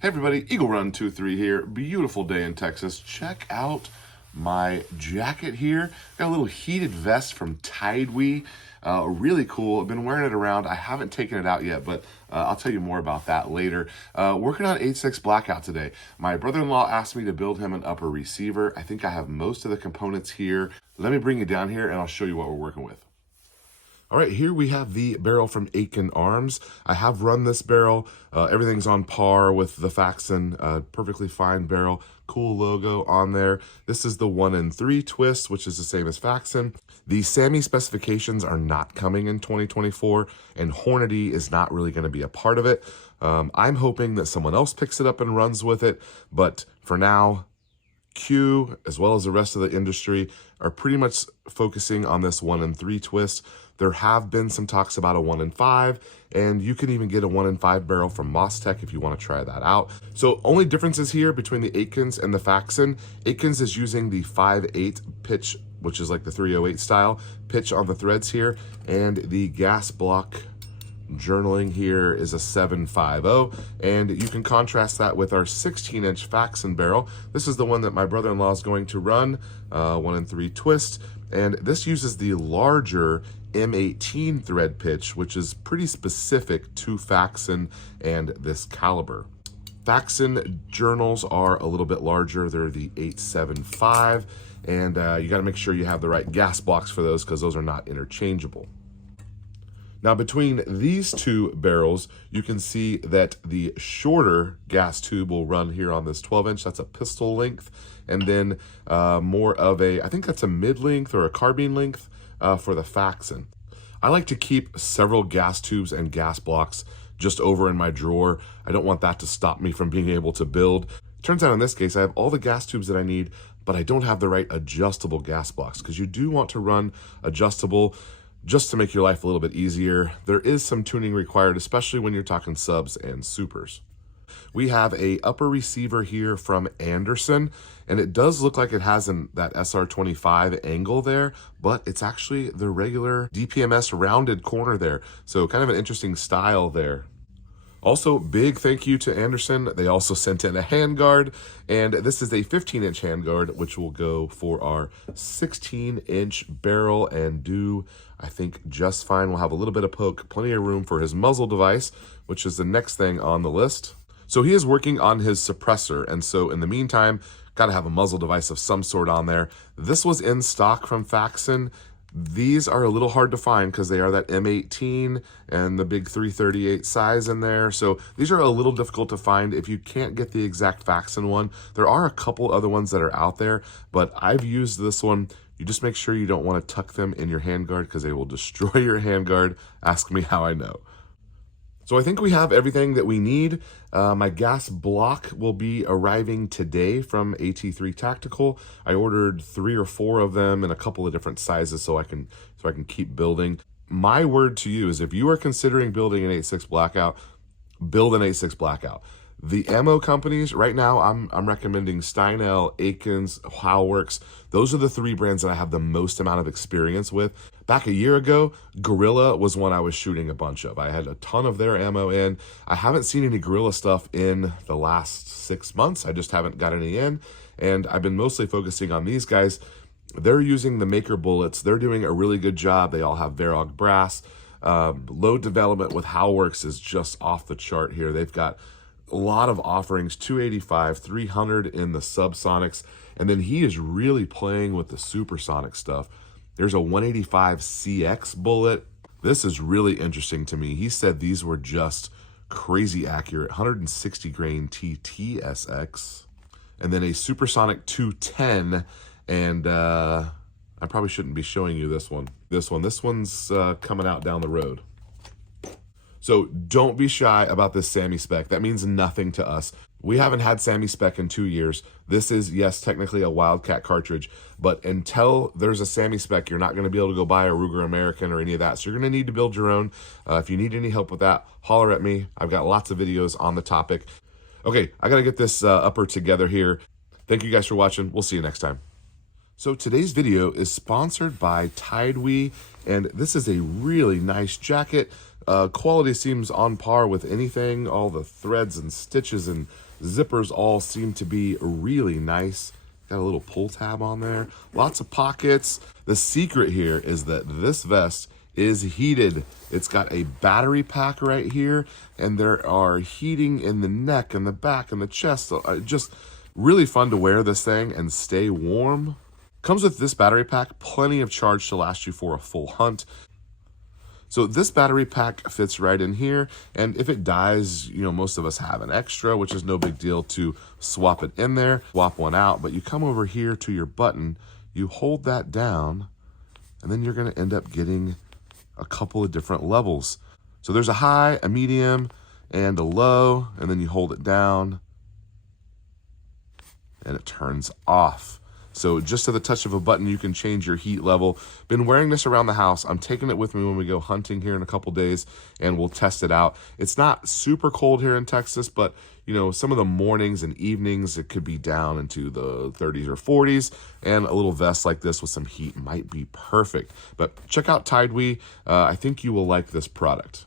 Hey everybody, Eagle Run 23 here. Beautiful day in Texas. Check out my jacket here. Got a little heated vest from Tidewe. Really cool. I've been wearing it around. I haven't taken it out yet, but I'll tell you more about that later. Working on 8.6 Blackout today. My brother-in-law asked me to build him an upper receiver. I think I have most of the components here. Let me bring you down here and I'll show you what we're working with. All right, here we have the barrel from Aiken Arms. I have run this barrel. Everything's on par with the Faxon. Perfectly fine barrel. Cool logo on there. This is the 1-in-3 twist, which is the same as Faxon. The SAMI specifications are not coming in 2024, and Hornady is not really going to be a part of it. I'm hoping that someone else picks it up and runs with it, but for now, Q, as well as the rest of the industry, are pretty much focusing on this 1-in-3 twist. There have been some talks about a 1-in-5, and you can even get a 1-in-5 barrel from Mostech if you want to try that out. So only differences here between the Aikens and the Faxon. Aikens is using the 5/8 pitch, which is like the 308 style pitch on the threads here, and the gas block journaling here is a 750, and you can contrast that with our 16-inch Faxon barrel. This is the one that my brother-in-law is going to run, 1-in-3 twist, and this uses the larger M18 thread pitch, which is pretty specific to Faxon and this caliber. Faxon journals are a little bit larger. They're the 875, and you got to make sure you have the right gas blocks for those because those are not interchangeable. Now, between these two barrels, you can see that the shorter gas tube will run here on this 12-inch. That's a pistol length. And then more of a, I think that's a mid-length or a carbine length for the Faxon. I like to keep several gas tubes and gas blocks just over in my drawer. I don't want that to stop me from being able to build. Turns out in this case, I have all the gas tubes that I need, but I don't have the right adjustable gas blocks because you do want to run adjustable just to make your life a little bit easier. There is some tuning required, especially when you're talking subs and supers. We have a upper receiver here from Anderson, and it does look like it has that SR25 angle there, but it's actually the regular DPMS rounded corner there. So kind of an interesting style there. Also, big thank you to Anderson. They also sent in a handguard, and this is a 15-inch handguard, which will go for our 16-inch barrel and do, I think, just fine. We'll have a little bit of poke, plenty of room for his muzzle device, which is the next thing on the list. So he is working on his suppressor, and so in the meantime, got to have a muzzle device of some sort on there. This was in stock from Faxon. These are a little hard to find because they are that M18 and the big 338 size in there. So these are a little difficult to find if you can't get the exact Faxon one. There are a couple other ones that are out there, but I've used this one. You just make sure you don't want to tuck them in your handguard because they will destroy your handguard. Ask me how I know. So I think we have everything that we need. My gas block will be arriving today from AT3 Tactical. I ordered 3 or 4 of them in a couple of different sizes so I can keep building. My word to you is if you are considering building an 8.6 Blackout, build an 8.6 Blackout. The ammo companies, right now, I'm recommending Steinel, Aikens, Howworks. Those are the 3 brands that I have the most amount of experience with. Back a year ago, Gorilla was one I was shooting a bunch of. I had a ton of their ammo in. I haven't seen any Gorilla stuff in the last 6 months. I just haven't got any in. And I've been mostly focusing on these guys. They're using the Maker bullets. They're doing a really good job. They all have Varog brass. Load development with Howworks is just off the chart here. They've got a lot of offerings, 285, 300 in the subsonics, and then he is really playing with the supersonic stuff. There's a 185 CX bullet. This is really interesting to me. He said these were just crazy accurate, 160 grain TTSX, and then a supersonic 210, and I probably shouldn't be showing you this one. This one's coming out down the road. So don't be shy about this SAMI spec. That means nothing to us. We haven't had SAMI spec in 2 years. This is, yes, technically a Wildcat cartridge, but until there's a SAMI spec, you're not going to be able to go buy a Ruger American or any of that. So you're going to need to build your own. If you need any help with that, holler at me. I've got lots of videos on the topic. Okay, I got to get this upper together here. Thank you guys for watching. We'll see you next time. So today's video is sponsored by Tidewe, and this is a really nice jacket. Quality seems on par with anything. All the threads and stitches and zippers all seem to be really nice. Got a little pull tab on there, lots of pockets. The secret here is that this vest is heated. It's got a battery pack right here, and there are heating in the neck and the back and the chest. Just really fun to wear this thing and stay warm. Comes with this battery pack, plenty of charge to last you for a full hunt. So this battery pack fits right in here, and if it dies, most of us have an extra, which is no big deal to swap it in there, swap one out, but you come over here to your button, you hold that down, and then you're gonna end up getting a couple of different levels. So there's a high, a medium, and a low, and then you hold it down, and it turns off. So just at the touch of a button, you can change your heat level. Been wearing this around the house. I'm taking it with me when we go hunting here in a couple days, and we'll test it out. It's not super cold here in Texas, but some of the mornings and evenings, it could be down into the 30s or 40s, and a little vest like this with some heat might be perfect. But check out Tidewe. I think you will like this product.